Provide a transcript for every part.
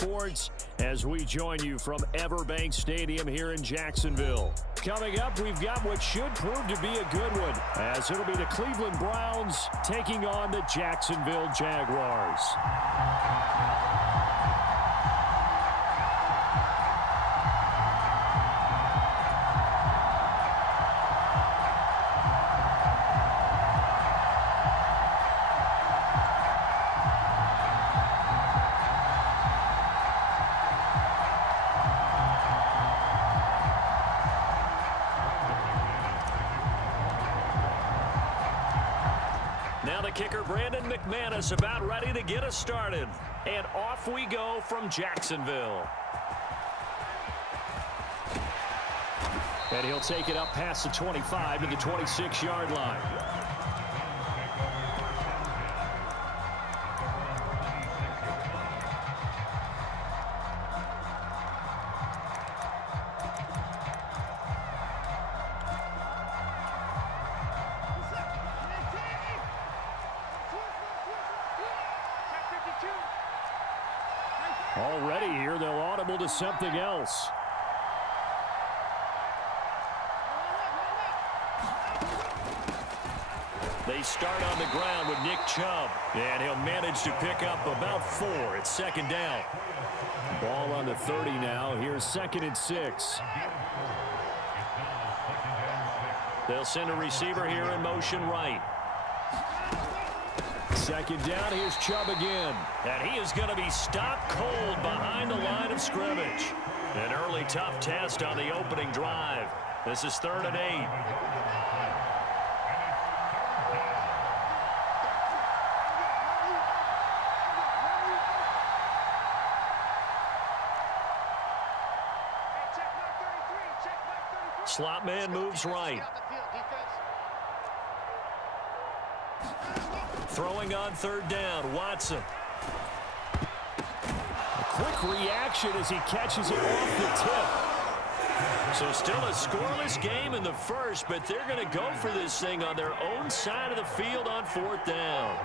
Sports as we join you from Everbank Stadium here in Jacksonville. Coming up, we've got what should prove to be a good one, as it'll be the Cleveland Browns taking on the Jacksonville Jaguars. Now the kicker, Brandon McManus, about ready to get us started. And off we go from Jacksonville. And he'll take it up past the 25 to the 26-yard line. Already here, they'll audible to something else. They start on the ground with Nick Chubb, and he'll manage to pick up about 4. It's second down. Ball on the 30 now. Here's 2nd and 6. They'll send a receiver here in motion right. Second down, here's Chubb again. And he is going to be stopped cold behind the line of scrimmage. An early tough test on the opening drive. This is 3rd and 8. Slot man moves right. Throwing on 3rd down, Watson. A quick reaction as he catches it off the tip. So still a scoreless game in the first, but they're going to go for this thing on their own side of the field on 4th down.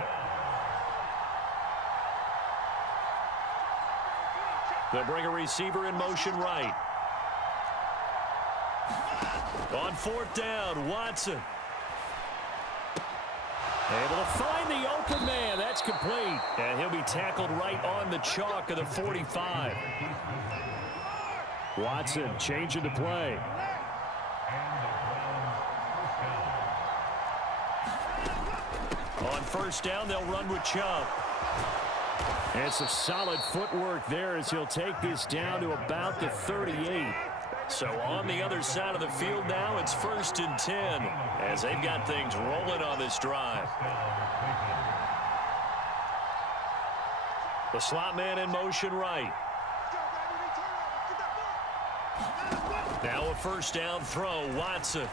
They'll bring a receiver in motion right. On 4th down, Watson. Able to find the open man. That's complete. And he'll be tackled right on the chalk of the 45. Watson changing the play. On 1st down, they'll run with Chubb. And some solid footwork there as he'll take this down to about the 38. So on the other side of the field now, it's 1st and 10 as they've got things rolling on this drive. The slot man in motion right. Now a 1st down throw, Watson.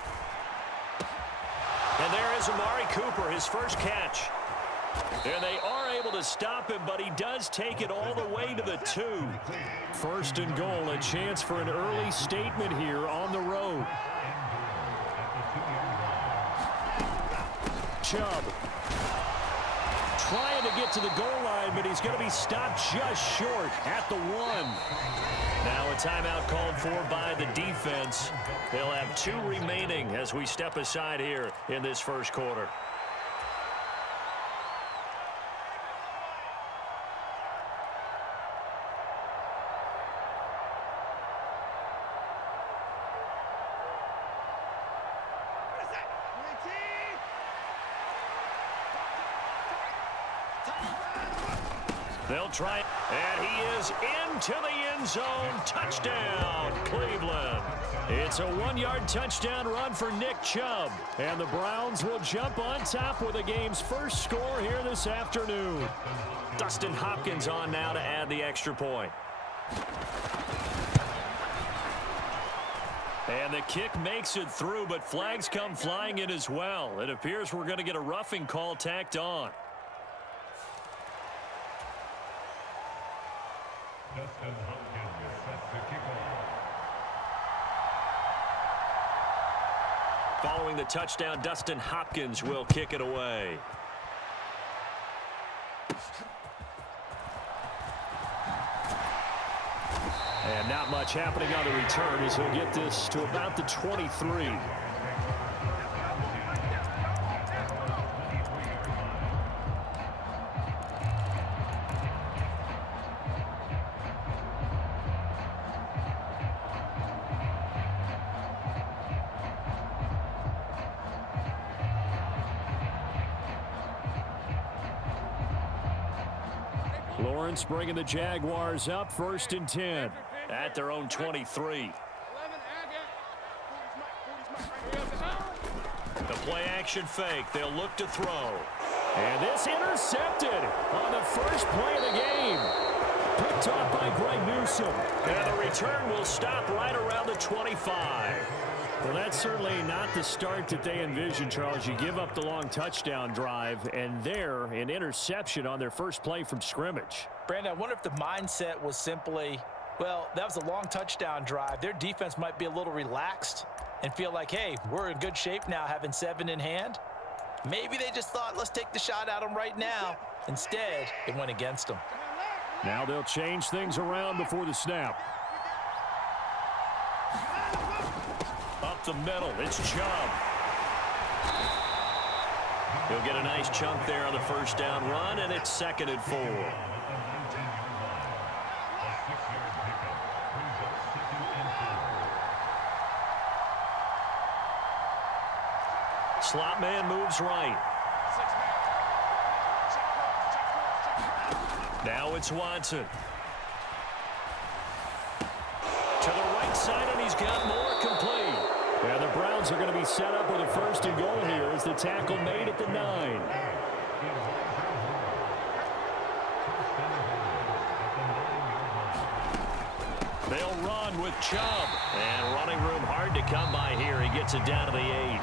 And there is Amari Cooper, his first catch. And they are able to stop him, but he does take it all the way to the 2. 1st and goal, a chance for an early statement here on the road. Chubb trying to get to the goal line, but he's going to be stopped just short at the 1. Now a timeout called for by the defense. They'll have 2 remaining as we step aside here in this first quarter. They'll try it, and he is into the end zone. Touchdown, Cleveland. It's a 1-yard touchdown run for Nick Chubb. And the Browns will jump on top with the game's first score here this afternoon. Dustin Hopkins on now to add the extra point. And the kick makes it through, but flags come flying in as well. It appears we're going to get a roughing call tacked on. Dustin Hopkins sets the kickoff. Following the touchdown, Dustin Hopkins will kick it away. And not much happening on the return as he'll get this to about the 23. Lawrence bringing the Jaguars up 1st and 10 at their own 23. The play action fake. They'll look to throw. And this intercepted on the first play of the game. Picked off by Greg Newsome. And the return will stop right around the 25. Well, that's certainly not the start that they envisioned, Charles. You give up the long touchdown drive, and there, an interception on their first play from scrimmage. Brandon, I wonder if the mindset was simply, well, that was a long touchdown drive. Their defense might be a little relaxed and feel like, hey, we're in good shape now having 7 in hand. Maybe they just thought, let's take the shot at them right now. Instead, it went against them. Now they'll change things around before the snap. Up the middle, it's Chubb. He'll get a nice chunk there on the first down run, and it's 2nd and 4. Slot man moves right. Now it's Watson. To the right side, and he's got more complete. And the Browns are going to be set up with a 1st and goal here as the tackle made at the 9. They'll run with Chubb. And running room hard to come by here. He gets it down to the 8.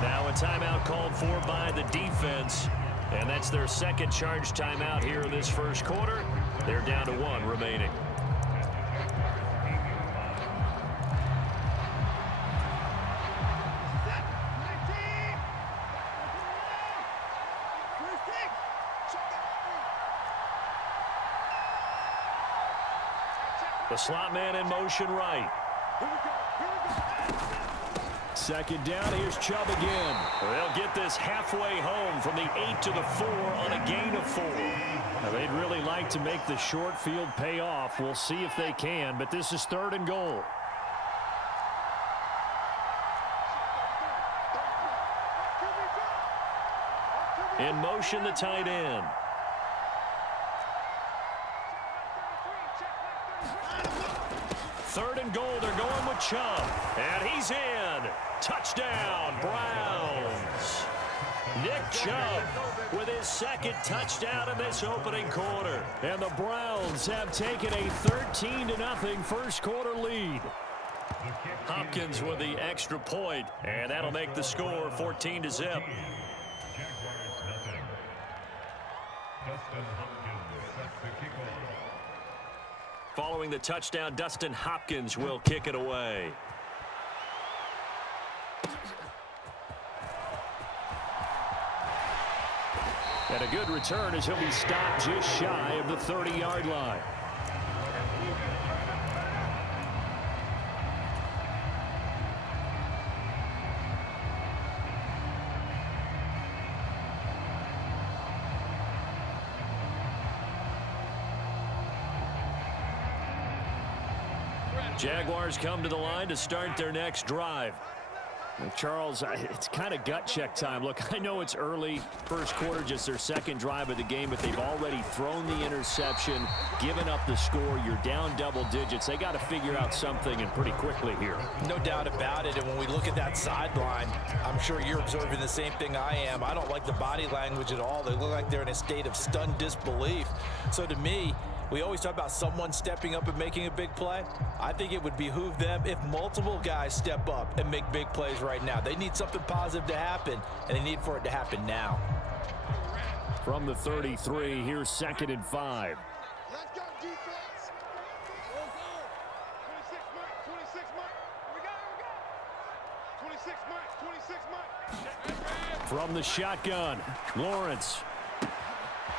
Now a timeout called for by the defense. And that's their 2nd charge timeout here in this first quarter. They're down to 1 remaining. The slot man in motion right. 2nd down, here's Chubb again. They'll get this halfway home from the 8 to the 4 on a gain of 4. Now, they'd really like to make the short field pay off. We'll see if they can, but this is 3rd and goal. In motion, the tight end. Third and goal, they're going with Chubb. And he's in. Touchdown, Browns. Nick Chubb with his 2nd touchdown in this opening quarter. And the Browns have taken a 13-0 first quarter lead. Hopkins with the extra point, and that'll make the score 14-0. Jaguars nothing. Dustin Hopkins sets the kickoff. Following the touchdown, Dustin Hopkins will kick it away. And a good return as he'll be stopped just shy of the 30-yard line. Jaguars come to the line to start their next drive. Charles, it's kind of gut check time. Look, I know it's early, first quarter, just their 2nd drive of the game, but they've already thrown the interception, given up the score. You're down double digits. They got to figure out something, and pretty quickly here. No doubt about it. And when we look at that sideline, I'm sure you're observing the same thing I am. I don't like the body language at all. They look like they're in a state of stunned disbelief. So to me, we always talk about someone stepping up and making a big play. I think it would behoove them if multiple guys step up and make big plays right now. They need something positive to happen, and they need for it to happen now. From the 33, here's 2nd and 5. Let's go, defense. Go, go. 26 Mike. Here we go. 26 Mike. From the shotgun, Lawrence.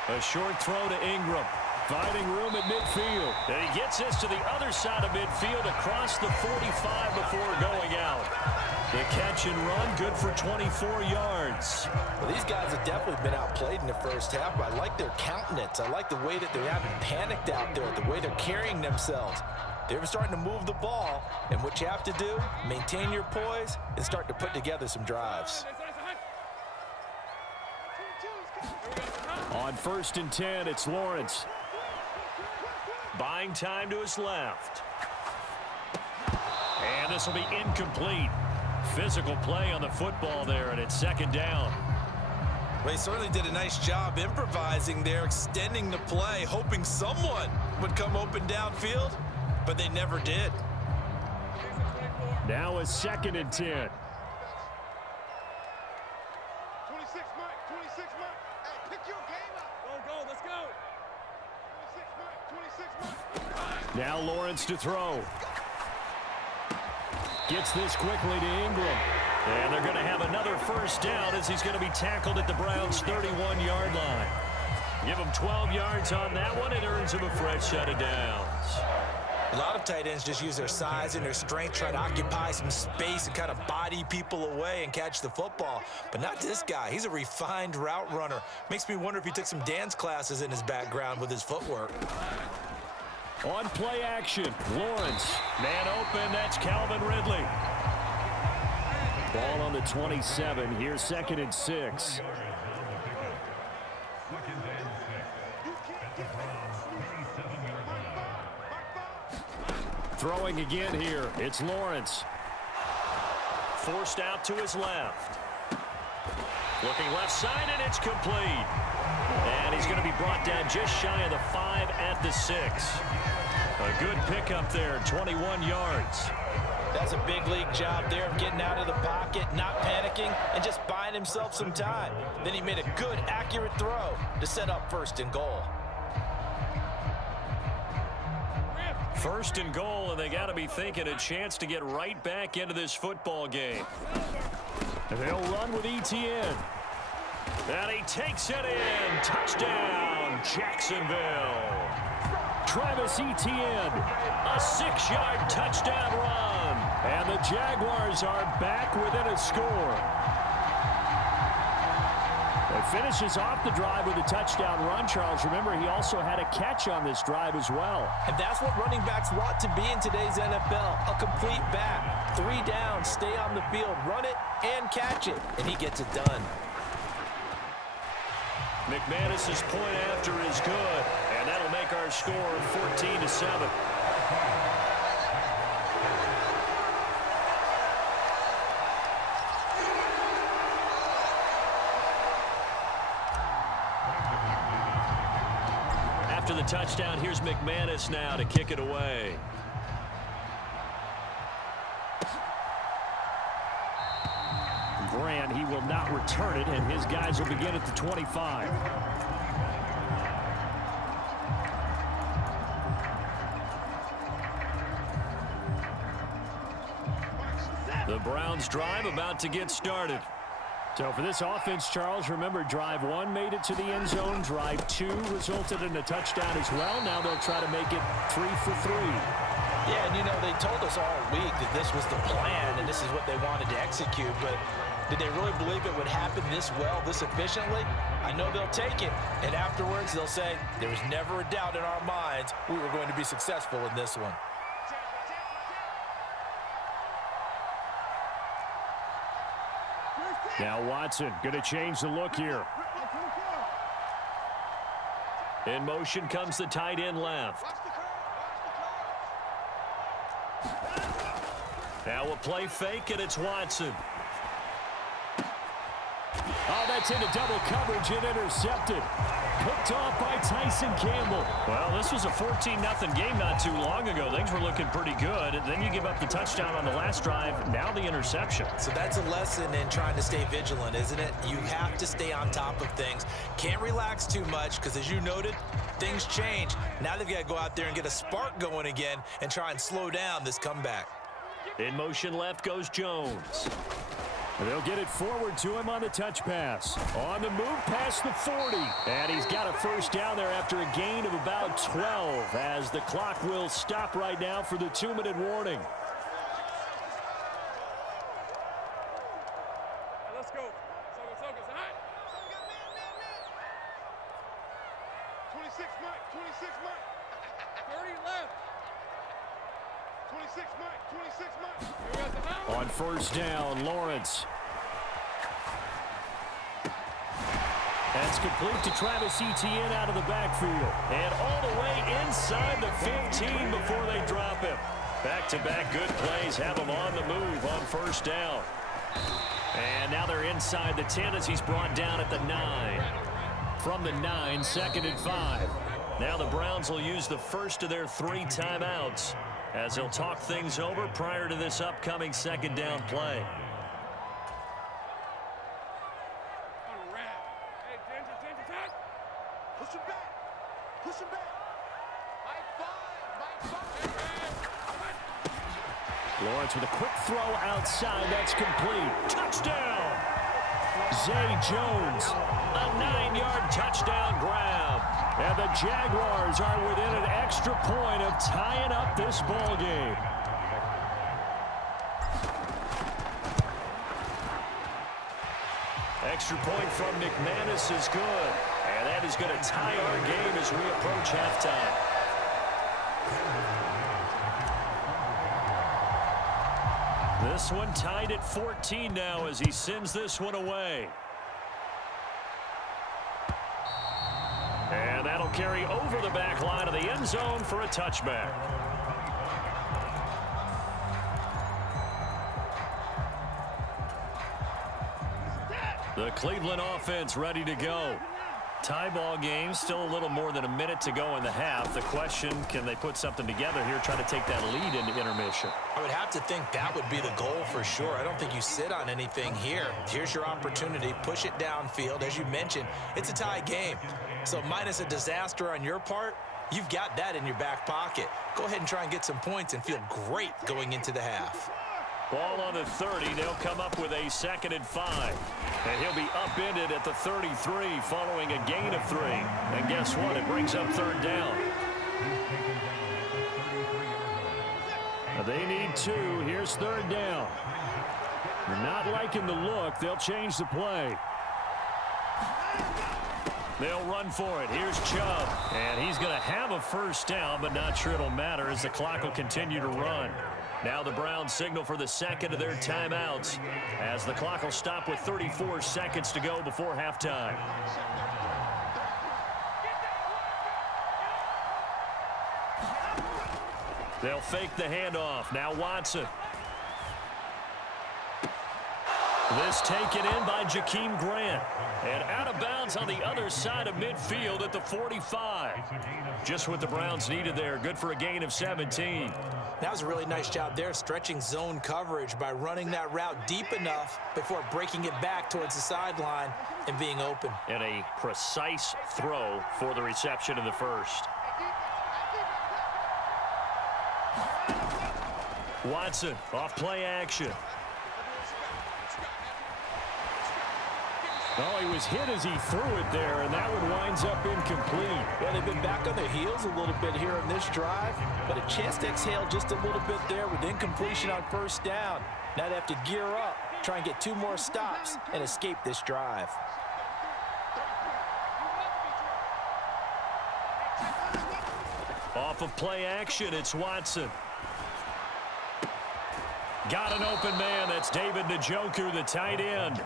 A short throw to Ingram. Finding room at midfield. And he gets this to the other side of midfield across the 45 before going out. The catch and run, good for 24 yards. Well, these guys have definitely been outplayed in the first half, but I like their countenance. I like the way that they haven't panicked out there, the way they're carrying themselves. They're starting to move the ball, and what you have to do, maintain your poise and start to put together some drives. On 1st and 10, it's Lawrence. Buying time to his left. And this will be incomplete. Physical play on the football there, and it's 2nd down. Well, he certainly did a nice job improvising there, extending the play, hoping someone would come open downfield, but they never did. Now a 2nd and 10. 26 Mike, 26 Mike. Hey, pick your game up. Go, let's go. 26 Mike. Now Lawrence to throw. Gets this quickly to Ingram. And they're going to have another 1st down as he's going to be tackled at the Browns' 31-yard line. Give him 12 yards on that one. It earns him a fresh set of downs. A lot of tight ends just use their size and their strength, try to occupy some space and kind of body people away and catch the football. But not this guy. He's a refined route runner. Makes me wonder if he took some dance classes in his background with his footwork. On play action, Lawrence. Man open, that's Calvin Ridley. Ball on the 27, here's 2nd and 6. Throwing again here, it's Lawrence. Forced out to his left. Looking left side, and it's complete. And he's going to be brought down just shy of the 5 at the 6. A good pickup there, 21 yards. That's a big league job there of getting out of the pocket, not panicking, and just buying himself some time. Then he made a good, accurate throw to set up 1st and goal. 1st and goal, and they got to be thinking a chance to get right back into this football game. And they'll run with ETN. And he takes it in. Touchdown, Jacksonville. Travis Etienne, a 6-yard touchdown run. And the Jaguars are back within a score. He finishes off the drive with a touchdown run, Charles. Remember, he also had a catch on this drive as well. And that's what running backs want to be in today's NFL, a complete back. 3 down, stay on the field, run it, and catch it. And he gets it done. McManus's point after is good, and that'll make our score 14-7. After the touchdown, here's McManus now to kick it away. Grant, he will not return it, and his guys will begin at the 25. The Browns drive about to get started. So for this offense, Charles, remember, drive 1 made it to the end zone. Drive 2 resulted in a touchdown as well. Now they'll try to make it 3 for 3. Yeah, and you know, they told us all week that this was the plan and this is what they wanted to execute, but did they really believe it would happen this well, this efficiently? I know they'll take it, and afterwards they'll say, there was never a doubt in our minds we were going to be successful in this one. Now Watson going to change the look here. In motion comes the tight end left. Now a play fake, and it's Watson. Oh, that's into double coverage and intercepted. Picked off by Tyson Campbell. Well, this was a 14-0 game not too long ago. Things were looking pretty good. And then you give up the touchdown on the last drive. Now the interception. So that's a lesson in trying to stay vigilant, isn't it? You have to stay on top of things. Can't relax too much because, as you noted, things change. Now they've got to go out there and get a spark going again and try and slow down this comeback. In motion left goes Jones. They'll get it forward to him on the touch pass. On the move past the 40. And he's got a first down there after a gain of about 12 as the clock will stop right now for the 2-minute warning. Let's go. 26 Mike, 26 Mike. 30 left. 26 Mike, 26 Mike. On first down, Lawrence. That's complete to Travis Etienne out of the backfield. And all the way inside the 15 before they drop him. Back-to-back good plays have him on the move on first down. And now they're inside the 10 as he's brought down at the 9. From the 9, 2nd and 5. Now the Browns will use the first of their 3 timeouts as they'll talk things over prior to this upcoming 2nd down play. Push him back. Push him back. Mike 5. Lawrence with a quick throw outside. That's complete. Touchdown! Zay Jones. A 9-yard touchdown grab. And the Jaguars are within an extra point of tying up this ball game. Extra point from McManus is good. And that is going to tie our game as we approach halftime. This one tied at 14 now as he sends this one away. And that'll carry over the back line of the end zone for a touchback. The Cleveland offense ready to go. Tie ball game, still a little more than a minute to go in the half. The question, can they put something together here, try to take that lead into intermission? I would have to think that would be the goal for sure. I don't think you sit on anything here. Here's your opportunity. Push it downfield. As you mentioned, it's a tie game. So minus a disaster on your part, you've got that in your back pocket. Go ahead and try and get some points and feel great going into the half. Ball on the 30. They'll come up with a 2nd and 5. And he'll be upended at the 33 following a gain of 3. And guess what? It brings up 3rd down. They need 2. Here's 3rd down. They're not liking the look. They'll change the play. They'll run for it. Here's Chubb. And he's going to have a first down, but not sure it'll matter as the clock will continue to run. Now the Browns signal for the 2nd of their timeouts as the clock will stop with 34 seconds to go before halftime. They'll fake the handoff. Now Watson. This taken in by Jakeem Grant. And out of bounds on the other side of midfield at the 45. Just what the Browns needed there. Good for a gain of 17. That was a really nice job there, stretching zone coverage by running that route deep enough before breaking it back towards the sideline and being open. And a precise throw for the reception in the first. Watson off play action. Oh, he was hit as he threw it there, and that one winds up incomplete. Yeah, they've been back on their heels a little bit here in this drive, but a chance to exhale just a little bit there with incompletion on first down. Now they have to gear up, try and get 2 more stops, and escape this drive. Off of play action, it's Watson. Got an open man. That's David Njoku, the tight end.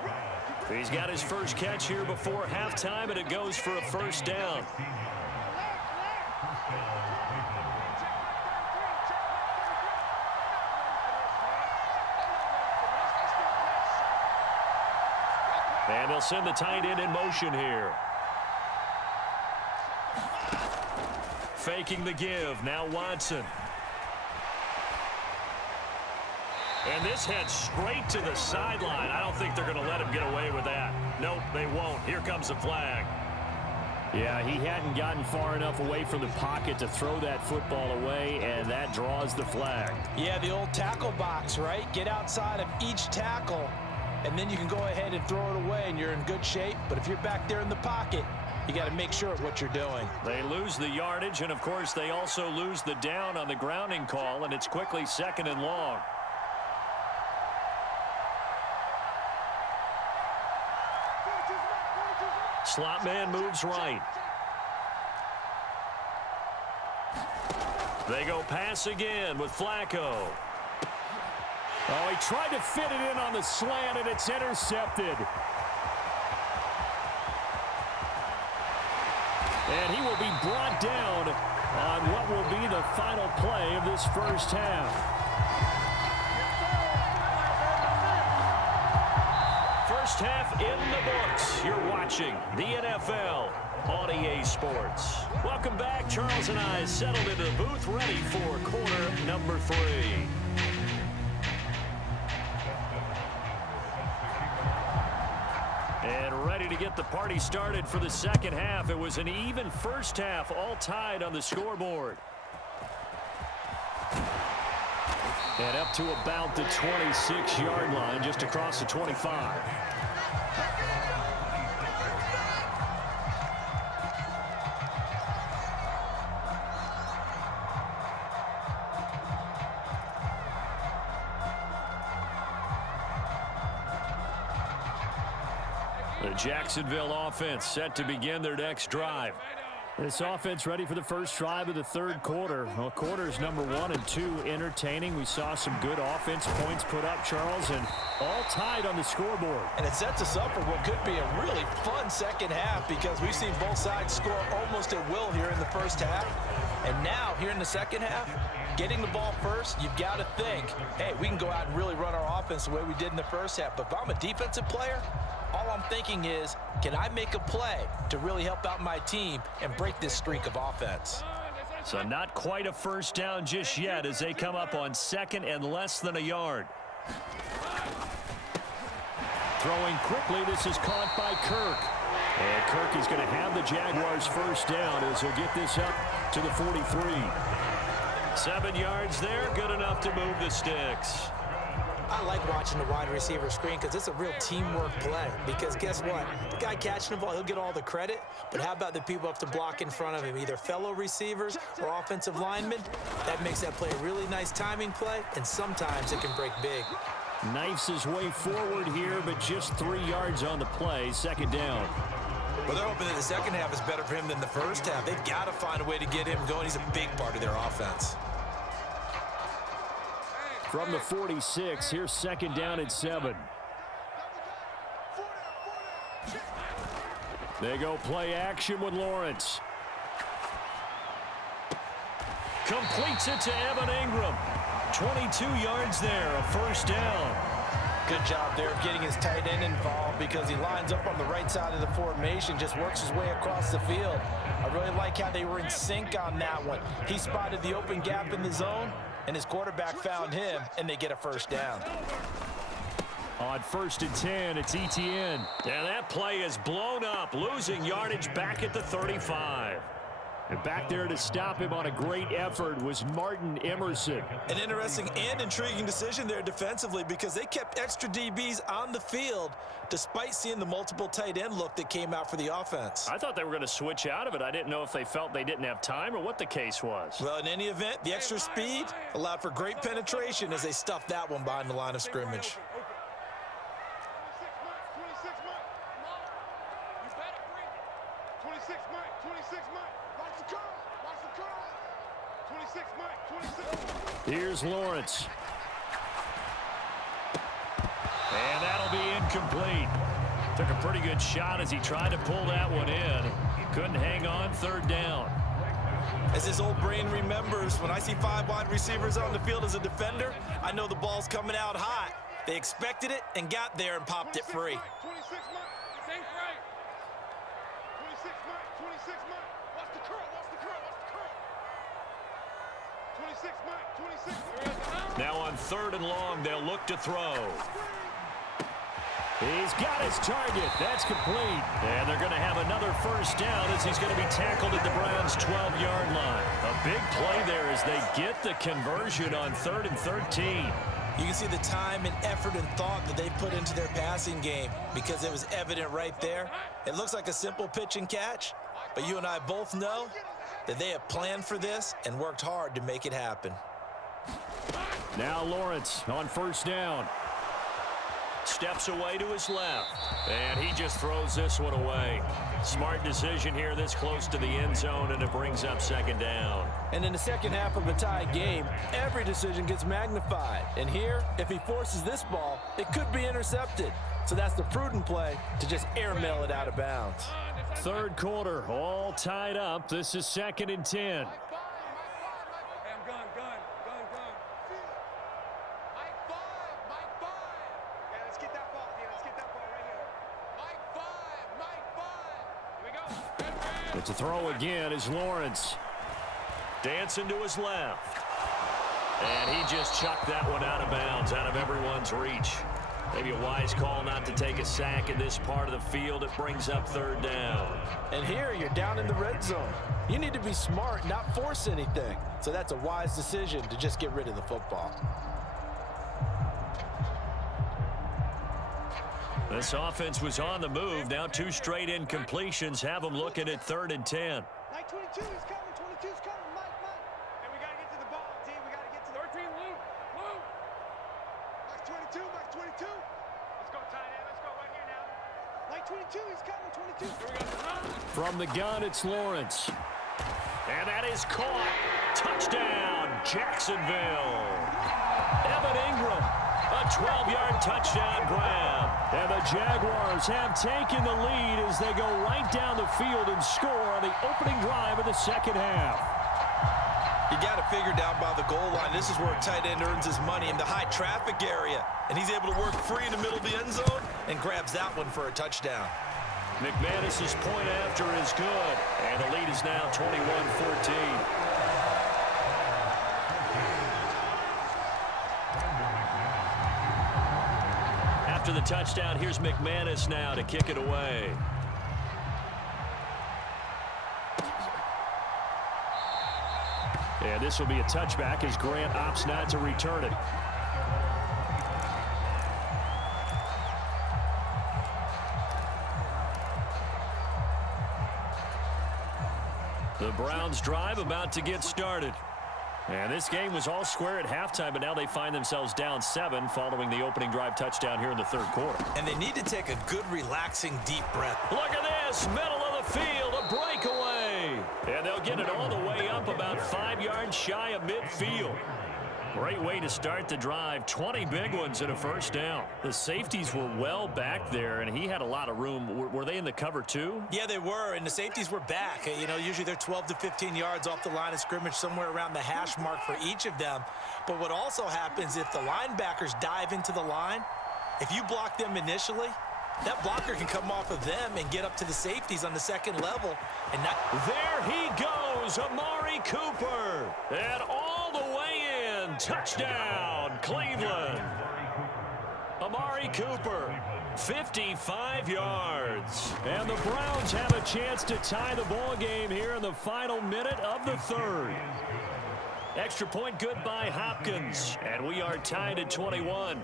He's got his first catch here before halftime, and it goes for a first down. And they'll send the tight end in motion here. Faking the give. Now Watson. And this heads straight to the sideline. I don't think they're going to let him get away with that. Nope, they won't. Here comes the flag. Yeah, he hadn't gotten far enough away from the pocket to throw that football away, and that draws the flag. Yeah, the old tackle box, right? Get outside of each tackle and then you can go ahead and throw it away, and you're in good shape. But if you're back there in the pocket, you got to make sure of what you're doing. They lose the yardage, and, of course, they also lose the down on the grounding call, and it's quickly 2nd and long. Slot man moves right. They go pass again with Flacco. Oh, he tried to fit it in on the slant, and it's intercepted. And he will be brought down on what will be the final play of this first half. First half in the books. You're watching the NFL on EA Sports. Welcome back. Charles and I settled into the booth, ready for quarter number 3. And ready to get the party started for the second half. It was an even first half, all tied on the scoreboard. And up to about the 26-yard line, just across the 25. The Jacksonville offense set to begin their next drive. This offense ready for the first drive of the third quarter. Well, quarters number 1 and 2 entertaining. We saw some good offense points put up, Charles, and all tied on the scoreboard. And it sets us up for what could be a really fun second half because we've seen both sides score almost at will here in the first half. And now, here in the second half, getting the ball first, you've got to think, hey, we can go out and really run our offense the way we did in the first half. But if I'm a defensive player, all I'm thinking is, can I make a play to really help out my team and break this streak of offense? So not quite a first down just yet as they come up on 2nd and less than a yard. Throwing quickly, this is caught by Kirk. And Kirk is going to have the Jaguars first down as he'll get this up to the 43. 7 yards there, good enough to move the sticks. I like watching the wide receiver screen because it's a real teamwork play. Because guess what? The guy catching the ball, he'll get all the credit. But how about the people up to block in front of him, either fellow receivers or offensive linemen? That makes that play a really nice timing play, and sometimes it can break big. Knifes his way forward here, but just 3 yards on the play. 2nd down. Well, they're hoping that the second half is better for him than the first half. They've got to find a way to get him going. He's a big part of their offense. From the 46, here's 2nd down and 7. They go play action with Lawrence. Completes it to Evan Ingram. 22 yards there, a first down. Good job there of getting his tight end involved because he lines up on the right side of the formation, just works his way across the field. I really like how they were in sync on that one. He spotted the open gap in the zone, and his quarterback found him, and they get a first down. On 1st and 10, it's Etienne. And that play is blown up, losing yardage back at the 35. And back there to stop him on a great effort was Martin Emerson. An interesting and intriguing decision there defensively because they kept extra DBs on the field despite seeing the multiple tight end look that came out for the offense. I thought they were going to switch out of it. I didn't know if they felt they didn't have time or what the case was. Well, in any event, the extra speed allowed for great penetration as they stuffed that one behind the line of scrimmage. 26 Mike, 26 Mike. Watch the curl, watch the curl. 26 Mike, 26. Here's Lawrence. And that'll be incomplete. Took a pretty good shot as he tried to pull that one in. Couldn't hang on, 3rd down. As his old brain remembers, when I see 5 wide receivers on the field as a defender, I know the ball's coming out hot. They expected it and got there and popped it free. 26 Mike. Think right. 26 Mike, 26 Mike. Watch the curl, watch the curl, watch the curl. 26 Mike, 26. Now on 3rd and long, they'll look to throw. He's got his target. That's complete. And they're going to have another first down as he's going to be tackled at the Browns' 12-yard line. A big play there as they get the conversion on 3rd and 13. You can see the time and effort and thought that they put into their passing game because it was evident right there. It looks like a simple pitch and catch, but you and I both know that they have planned for this and worked hard to make it happen. Now Lawrence on first down. Steps away to his left, and he just throws this one away. Smart decision here this close to the end zone, and it brings up second down. And in the second half of a tie game, every decision gets magnified. And here, if he forces this ball, it could be intercepted. So that's the prudent play to just airmail it out of bounds. Third quarter, all tied up. This is 2nd and 10. But to throw again is Lawrence. Dancing to his left. And he just chucked that one out of bounds, out of everyone's reach. Maybe a wise call not to take a sack in this part of the field. It brings up third down. And here you're down in the red zone. You need to be smart, not force anything. So that's a wise decision to just get rid of the football. This offense was on the move. Now 2 straight incompletions have them looking at 3rd and 10. Mike 22 is coming. 22's coming. Mike. And we got to get to the ball, team. We got to get to the 13. Luke. Mike's 22. Mike's 22. Let's go, tight end. Let's go right here now. Mike 22. He's coming. 22. Here we go. From the gun, it's Lawrence. And that is caught. Touchdown, Jacksonville. Evan Ingram, a 12-yard touchdown grab. And the Jaguars have taken the lead as they go right down the field and score on the opening drive of the second half. You got to figure down by the goal line. This is where a tight end earns his money, in the high traffic area. And he's able to work free in the middle of the end zone and grabs that one for a touchdown. McManus's point after is good. And the lead is now 21-14. After the touchdown, here's McManus now to kick it away. And this will be a touchback as Grant opts not to return it. The Browns drive about to get started. And this game was all square at halftime, but now they find themselves down 7 following the opening drive touchdown here in the third quarter. And they need to take a good, relaxing, deep breath. Look at this, middle of the field, a breakaway. And they'll get it all the way up about 5 yards shy of midfield. Great way to start the drive. 20 big ones and a first down. The safeties were well back there, and he had a lot of room. Were they in the cover too? Yeah, they were, and the safeties were back. You know, usually they're 12 to 15 yards off the line of scrimmage, somewhere around the hash mark for each of them. But what also happens if the linebackers dive into the line, if you block them initially, that blocker can come off of them and get up to the safeties on the second level. And not there he goes, Amari Cooper. And all the way in. Touchdown, Cleveland. Amari Cooper, 55 yards. And the Browns have a chance to tie the ball game here in the final minute of the third. Extra point good by Hopkins. And we are tied at 21.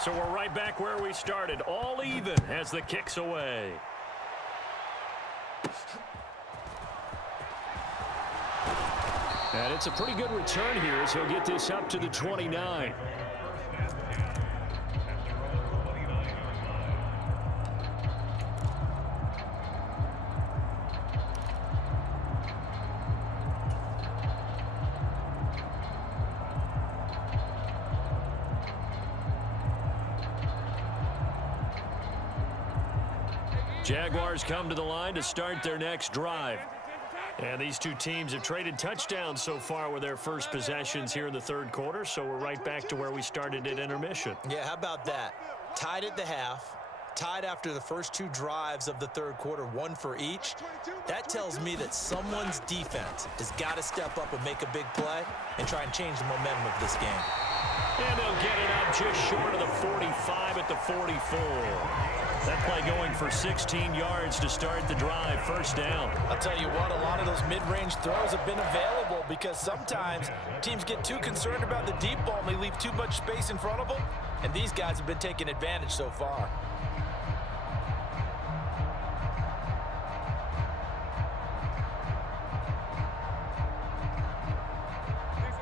So we're right back where we started, all even as the kick's away. And it's a pretty good return here as he'll get this up to the 29. Jaguars come to the line to start their next drive. And these two teams have traded touchdowns so far with their first possessions here in the third quarter, so we're right back to where we started at intermission. Yeah, how about that? Tied at the half, tied after the first 2 drives of the third quarter, 1 for each. That tells me that someone's defense has got to step up and make a big play and try and change the momentum of this game. And they'll get it up just short of the 45 at the 44. That play going for 16 yards to start the drive. First down. I'll tell you what, a lot of those mid-range throws have been available because sometimes teams get too concerned about the deep ball and they leave too much space in front of them, and these guys have been taking advantage so far.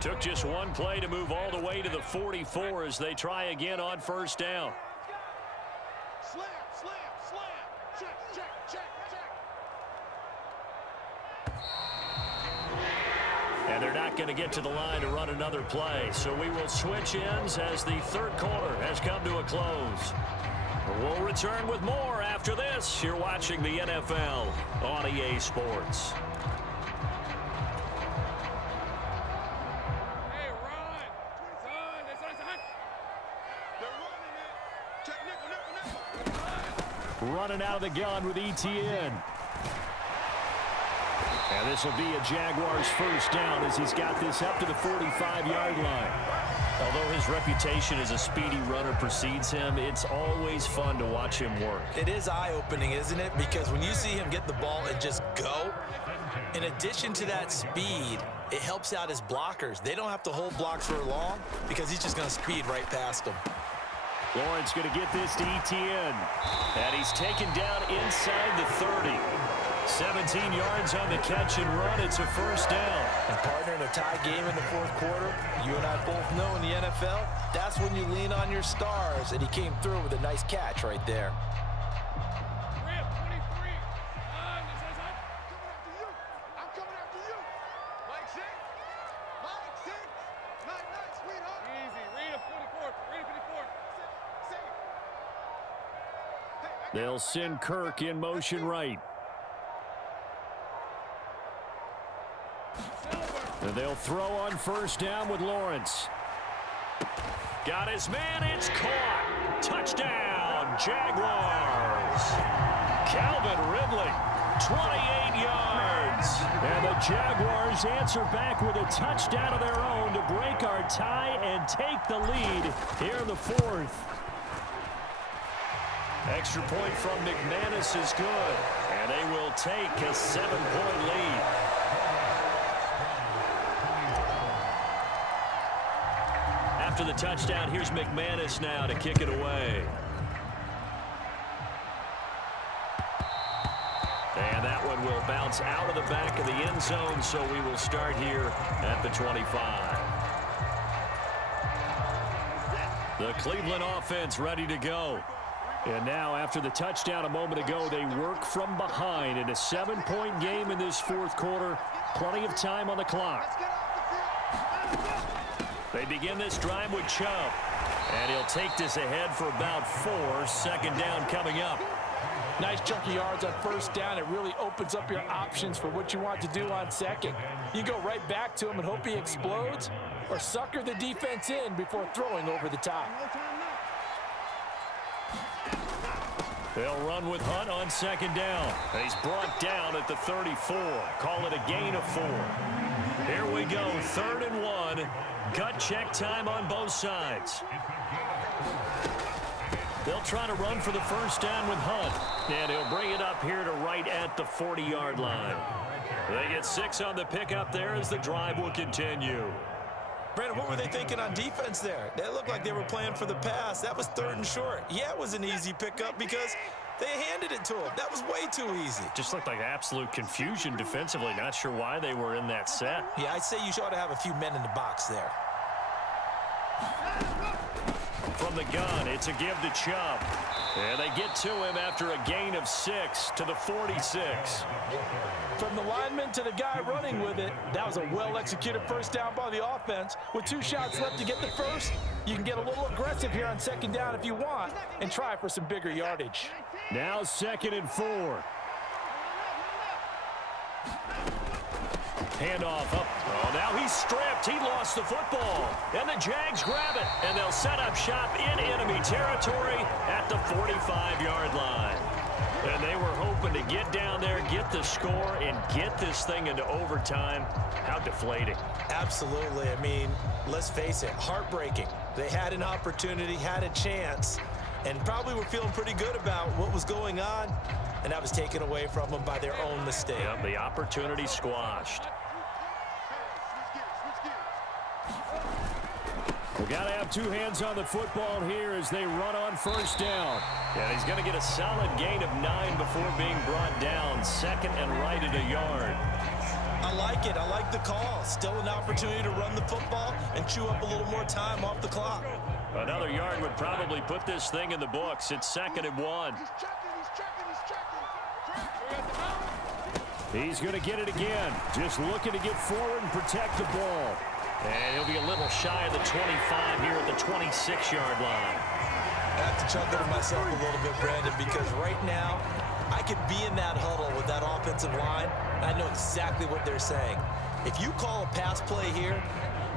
Took just one play to move all the way to the 44 as they try again on first down. Slam, slam, slam. Check, check, check, check. And they're not going to get to the line to run another play. So we will switch ends as the third quarter has come to a close. We'll return with more after this. You're watching the NFL on EA Sports. Hey, run. Son, son. They're running it. Check nickel, nickel. Running out of the gun with ETN. And this will be a Jaguars first down as he's got this up to the 45-yard line. Although his reputation as a speedy runner precedes him, it's always fun to watch him work. It is eye-opening, isn't it? Because when you see him get the ball and just go, in addition to that speed, it helps out his blockers. They don't have to hold blocks for long because he's just going to speed right past them. Lawrence going to get this to ETN. And he's taken down inside the 30. 17 yards on the catch and run. It's a first down. And partner, in a tie game in the fourth quarter, you and I both know in the NFL, that's when you lean on your stars. And he came through with a nice catch right there. Rip, 23. Son, I'm coming after you. Mike 6. Mike 6. Night, night, sweetheart. Easy. Read a 44. Read a 54. They'll send Kirk in motion right. And they'll throw on first down with Lawrence. Got his man. It's caught. Touchdown, Jaguars. Calvin Ridley, 28 yards. And the Jaguars answer back with a touchdown of their own to break our tie and take the lead here in the fourth. Extra point from McManus is good. And they will take a 7-point lead. After the touchdown, here's McManus now to kick it away. And that one will bounce out of the back of the end zone, so we will start here at the 25. The Cleveland offense ready to go. And now, after the touchdown a moment ago, they work from behind in a 7-point game in this fourth quarter. Plenty of time on the clock. They begin this drive with Chubb. And he'll take this ahead for about 4. Second down coming up. Nice chunk of yards on first down. It really opens up your options for what you want to do on second. You go right back to him and hope he explodes, or sucker the defense in before throwing over the top. They'll run with Hunt on second down. He's brought down at the 34. Call it a gain of 4. Here we go, 3rd and 1. Gut check time on both sides. They'll try to run for the first down with Hunt. And he'll bring it up here to right at the 40-yard line. They get 6 on the pickup there as the drive will continue. Brandon, what were they thinking on defense there? They looked like they were playing for the pass. That was 3rd and short. Yeah, it was an easy pickup because they handed it to him. That was way too easy. Just looked like absolute confusion defensively. Not sure why they were in that set. Yeah, I'd say you ought to have a few men in the box there. From the gun, it's a give to Chubb. And they get to him after a gain of 6 to the 46. From the lineman to the guy running with it, that was a well-executed first down by the offense. With 2 shots left to get the first, you can get a little aggressive here on second down if you want and try for some bigger yardage. Now 2nd and 4. Handoff up. Oh, now he's stripped. He lost the football. And the Jags grab it. And they'll set up shop in enemy territory at the 45-yard line. And they were hoping to get down there, get the score, and get this thing into overtime. How deflating. Absolutely. I mean, let's face it, heartbreaking. They had an opportunity, had a chance, and probably were feeling pretty good about what was going on, and that was taken away from them by their own mistake. Yep, the opportunity squashed. We got to have two hands on the football here as they run on first down. And he's going to get a solid gain of 9 before being brought down. Second and right at a yard. I like it. I like the call. Still an opportunity to run the football and chew up a little more time off the clock. Another yard would probably put this thing in the books. It's 2nd and 1. He's going to get it again. Just looking to get forward and protect the ball. And he'll be a little shy of the 25 here at the 26-yard line. I have to chuckle to myself a little bit, Brandon, because right now I could be in that huddle with that offensive line, and I know exactly what they're saying. If you call a pass play here,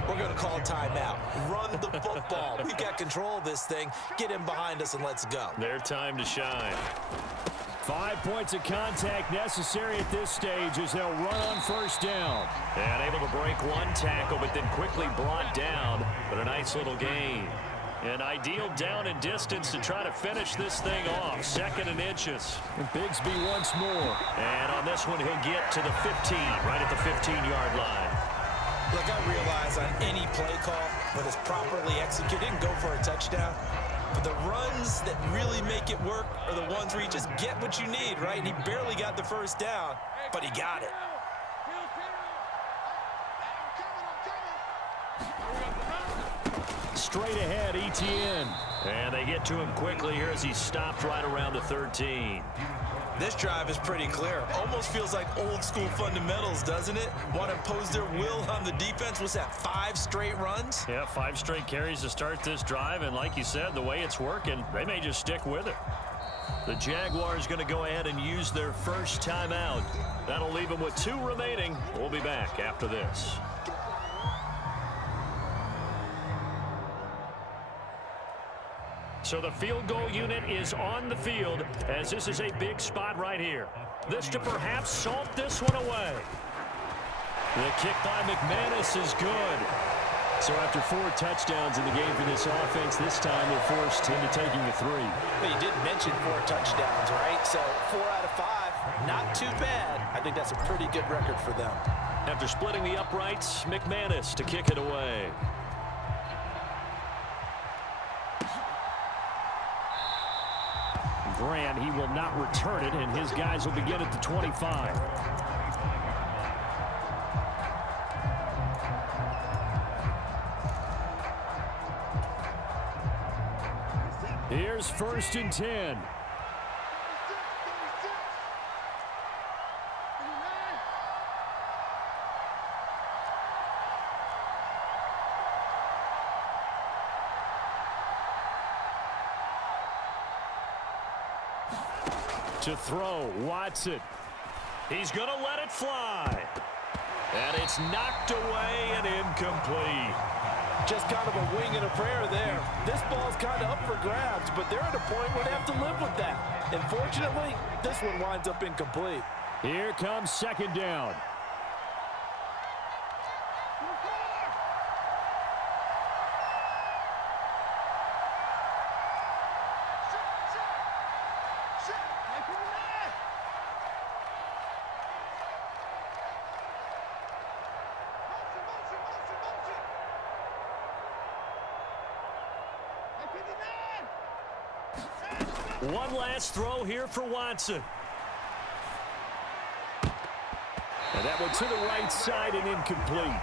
we're going to call a timeout. Run the football. We've got control of this thing. Get him behind us and let's go. Their time to shine. 5 points of contact necessary at this stage as they'll run on first down. And able to break one tackle, but then quickly brought down. But a nice little gain. An ideal down and distance to try to finish this thing off. 2nd and inches. And Bigsby once more. And on this one, he'll get to the 15, right at the 15-yard line. Look, I realize on any play call, when it's properly executed, and go for a touchdown. But the runs that really make it work are the ones where you just get what you need, right? And he barely got the first down, but he got it. Straight ahead, Etienne. And they get to him quickly here as he stopped right around the 13. This drive is pretty clear. Almost feels like old school fundamentals, doesn't it? Want to impose their will on the defense. What's that, 5 straight runs? Yeah, 5 straight carries to start this drive. And like you said, the way it's working, they may just stick with it. The Jaguars going to go ahead and use their first timeout. That'll leave them with 2 remaining. We'll be back after this. So the field goal unit is on the field as this is a big spot right here. This to perhaps salt this one away. The kick by McManus is good. So after 4 touchdowns in the game for this offense, this time they're forced into taking the 3. Well, you did mention 4 touchdowns, right? So 4 out of 5, not too bad. I think that's a pretty good record for them. After splitting the uprights, McManus to kick it away. Grant, he will not return it, and his guys will begin at the 25. Here's 1st and 10. To throw, Watson. He's going to let it fly. And it's knocked away and incomplete. Just kind of a wing and a prayer there. This ball's kind of up for grabs, but they're at a point where they have to live with that. Unfortunately, this one winds up incomplete. Here comes 2nd down. One last throw here for Watson. And that one to the right side and incomplete.